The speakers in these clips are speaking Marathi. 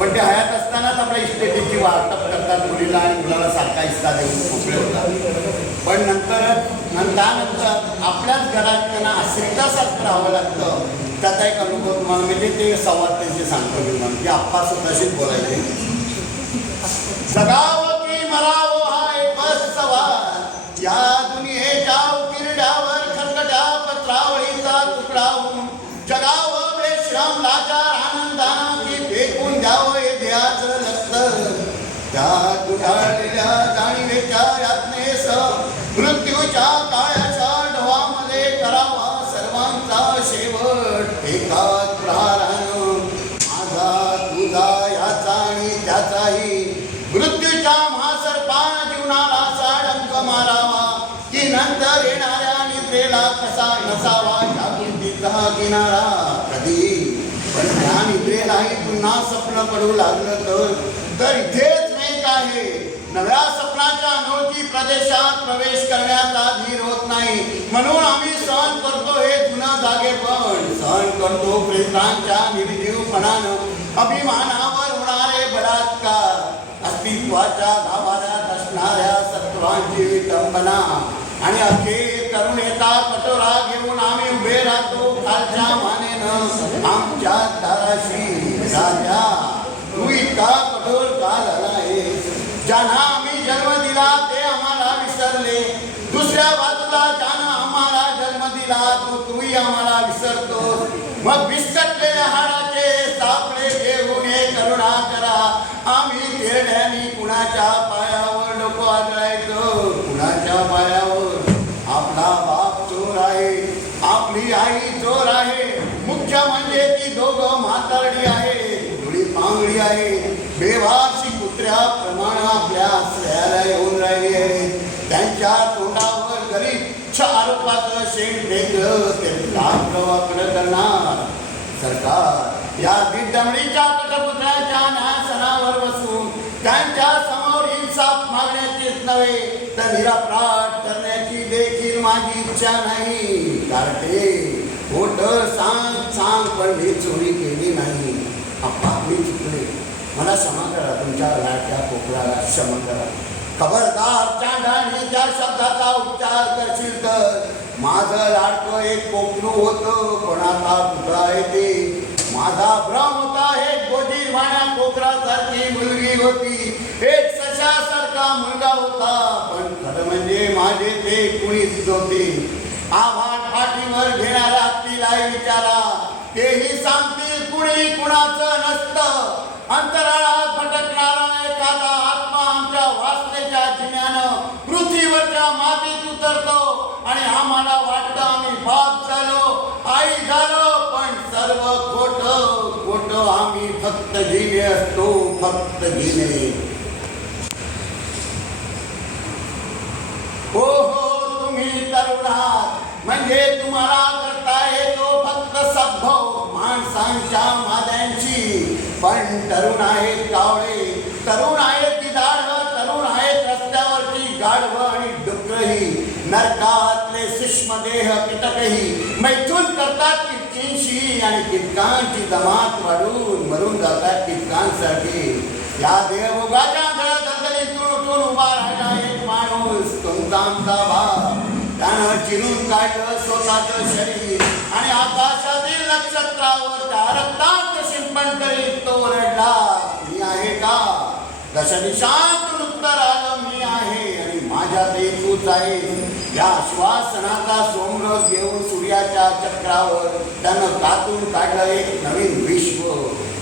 पण ते हयात असतानाच आपल्या इस्टेटीची वाटप करतात मुलीला आणि मुलाला सारखा हिस्सा देऊन मोकळे होतात. पण त्यानंतर आपल्याच घरात त्यांना आश्रितासारखं राहावं लागतं. त्याचा एक अनुभव तुम्हाला म्हणजे ते संवाद त्यांचे सांगतो मी म्हणून की आप्पा स्वतःशीच बोलायचे. जगावं की मरावं हा एकच सवाल, या दुनियेच्या उकिरड्यावर खरकट्या पत्रावळीचा तुकडा होऊन जगावं बेश्रम लाचार आनंदानं की फेकून द्यावं हे ध्येयाचं लक्ष. त्या गुढाळलेल्या जाणीवेच्या यातनेसह मृत्यूच्या काळ्याच्या ढवामध्ये करावा सर्वांचा शेवट एकाच प्रहारानं. माझा तुझा याचा आणि त्याचाही मृत्यूच्या महासर्पान जीवनाला साडंक मारावा की नंतर येणाऱ्या निद्रेला कसा नसावा जागृतीचा किनारा कधी. पण त्या निद्रेलाही पुन्हा स्वप्न पडू लागलं तर इथेच नाही आहे. नव्या स्वप्नाच्या अनोळखी प्रदेशात प्रवेश करण्याचा धीर होत नाही. म्हणून आम्ही सहन करतो हे जुनं जागेपण, सहन करतो प्रेतांच्या निर्जीवपणानं अभिमानावर होणारे बलात्कार, अस्तित्वाच्या गाभाऱ्यात असणाऱ्या सत्वांची विटंबना. आणि अखेर तरुणेता कटोरा घेऊन आम्ही उभे राहतो खालच्या मानेनं आमच्या दाराशी. राजा तू इतका कठोर का झाला आहे? ज्यांना आम्ही जन्म दिला ते आम्हाला विसरले. दुसऱ्या बाजूला ज्यानं आम्हाला जन्म दिला तूही आम्हाला विसरतो. मग विस्कटलेल्या हाडाचे सापडे घेऊन हे करुणा करा. आम्ही तेरड्यानी कुणाच्या पायावर डोकं आदळायचं, कुणाच्या पायावर. आपला बाप चोर आहे, आपली आई चोर आहे, मुख्य म्हणजे ती दोघं म्हातारडी आहे, थोडी पांगडी आहे, बेवारशी कुत्र्याप्रमाणे आपल्या आश्रयाला येऊन राहिली आहे. त्यांच्या तोंडावर गरीब आरोपाचं शेण फेकलं ते लाकडं करणार सरकार. या दिडदमडीच्या कटपुतळ्याच्या न्यायासनावर बसून त्यांच्या समोर इन्साफ मागण्याचीच नव्हे तर निरापराध करण्याची देखील माझी इच्छा नाही. कार्टे खोट सांग पण मी चोरी केली नाही. आप्पा मी चुकले, मला क्षमा करा. तुमच्या लाडक्या कोकळाला क्षमा करा. खबरदार चांडाणी ज्या शब्दाचा उच्चार करशील तर माझं लाडकं एक कोकणू होतं पण आता कुठं आहे ते. माझा भ्रम होता हे गोजीरवाण्या कोकरासारखी मुलगी होती, एक सशासारखा मुलगा होता पण खरं म्हणजे माझे ते कुणीच नव्हते. आभार फाटीवर घेणाऱ्या हत्तीलाही विचारा, तेही सांगतील कुणी कुणाचं नसतं. अंतराळात भटकणारा एखादा आत्मा आमच्या वासनेच्या जिन्यानं पृथ्वीवरच्या मातीत उतरतो आणि आम्हाला वाटतं आम्ही बाप झालो, आई झालो, पण सर्व खोटं खोटं. आम्ही फक्त जिने असतो, फक्त जिने. हो तुम्ही तरुणात म्हणजे तुम्हाला करता येतो फक्त सभ्भव माणसांच्या माद्यांची. पण तरुण आहेत कावळे, तरुण आहेत गिधाडं, तरुण आहेत रस्त्यावरची गाढवं आणि डुकरही, नरकातले सूक्ष्मदेह कीटकही मैथून करतात कीटकींशी आणि कीटकांची जमात वाढून मरून जातात कीटकांसारखे. या देहभोगाच्या दलदलीतून उठून उभा राहिला एक माणूस, तुमचा आमचा बाप. त्यानं चिरून काढलं स्वतःचं शरीर आणि आकाशातील नक्षत्रावर त्या रक्तांत शिंपण करीत तो ओरडला, मी आहे का? दशदिशांतून उत्तर आलं, मी आहे आणि माझ्यात तूच आहे. या आश्वासनाचा सोमरस घेऊन सूर्याच्या चक्रावर त्यानं कातून काढलं एक नवीन विश्व,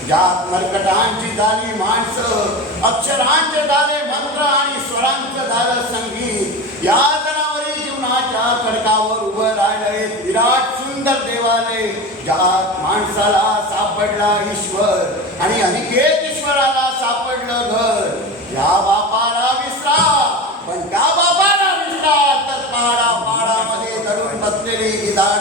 ज्यात मरकटांची झाली माणसं, अक्षरांचे झाले मंत्र आणि स्वरांचं झालं संगीत. या जनावरी जीवनाच्या खडकावर उभं राहिलं विराट सुंदर देवालय, ज्यात माणसाला सापडला ईश्वर आणि अनिकेत ईश्वराला सापडलं घर. या बापाला विसरा, पण त्या बापाला विसरा तर पहाडामध्ये दडून बसलेली गिधाड